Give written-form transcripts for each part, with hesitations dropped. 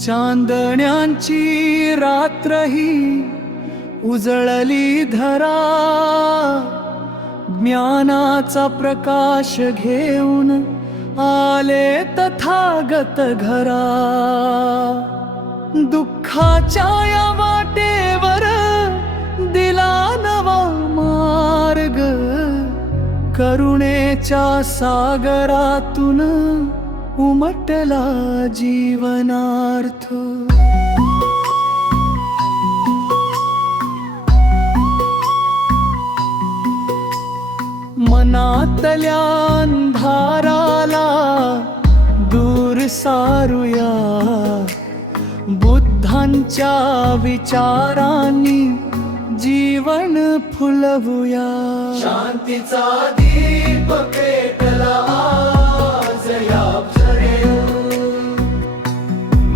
चांदण्यांची रात्र ही उजळली धरा, ज्ञानाचा प्रकाश घेऊन आले तथागत घरा। दुःखाच्या या वाटेवर दिला नवा मार्ग, करुणेच्या सागरातून उमटला जीवनार्थ। मनातल्या अंधाराला दूर सारूया, बुद्धांच्या विचारांनी जीवन फुलवूया। शांतीचा दीप पेटला आज या क्षणी,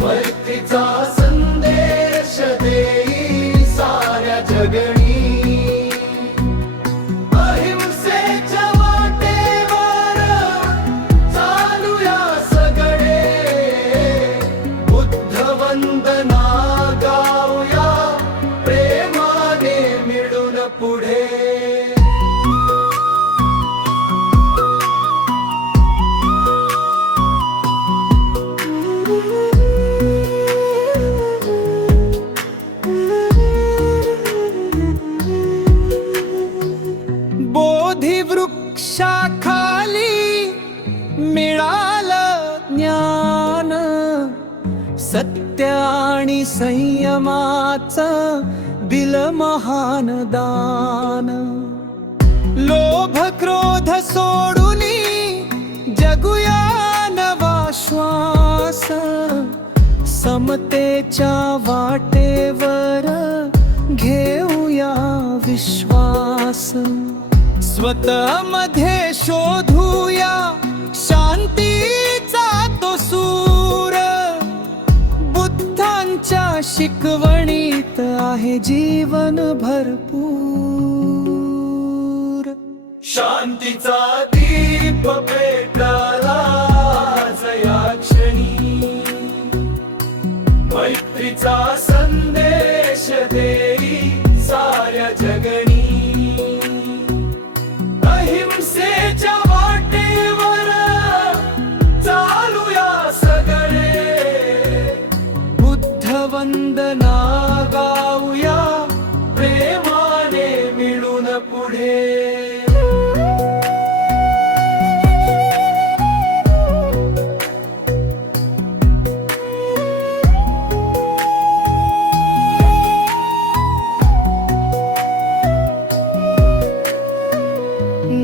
मैत्रीचा संदेश देई साऱ्या जगणी। अहिंसेच्या वाटेवर चालूया सगळे, बुद्ध वंदना गाऊया प्रेमाने मिळून पुढे। बोधी वृक्षाखाली मिळालं ज्ञान, सत्य आणि संयमाचं दिलं महान दान। लोभ क्रोध सोडूनी जगूया नवा श्वास, समतेच्या वाटेवर घेऊया विश्वास। स्वतः मध्ये शोधूया शांतीचा तो सूर, बुद्धांच्या शिकवणीत आहे जीवन भरपूर। शांतीचा दीप पेटला आज या क्षणी, मैत्रीचा संदेश देई साऱ्या जगणी। अहिंसेच्या वाटेवर चालूया सगळे, बुद्ध वंदना गाऊया प्रेमाने मिळून पुढे।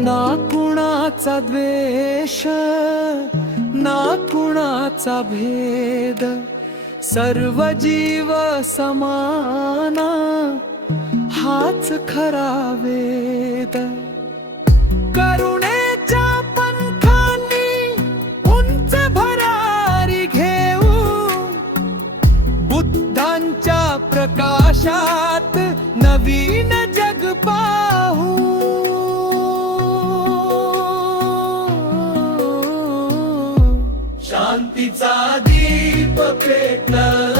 ना कुणाचा द्वेष, ना कुणाचा भेद, सर्व जीव समाना हाच खरा वेद। करुणेच्या पंखांनी उंच भरारी घेऊ, बुद्धांच्या प्रकाशात नवीन जग पाहू। शांतीचा दीप पेटला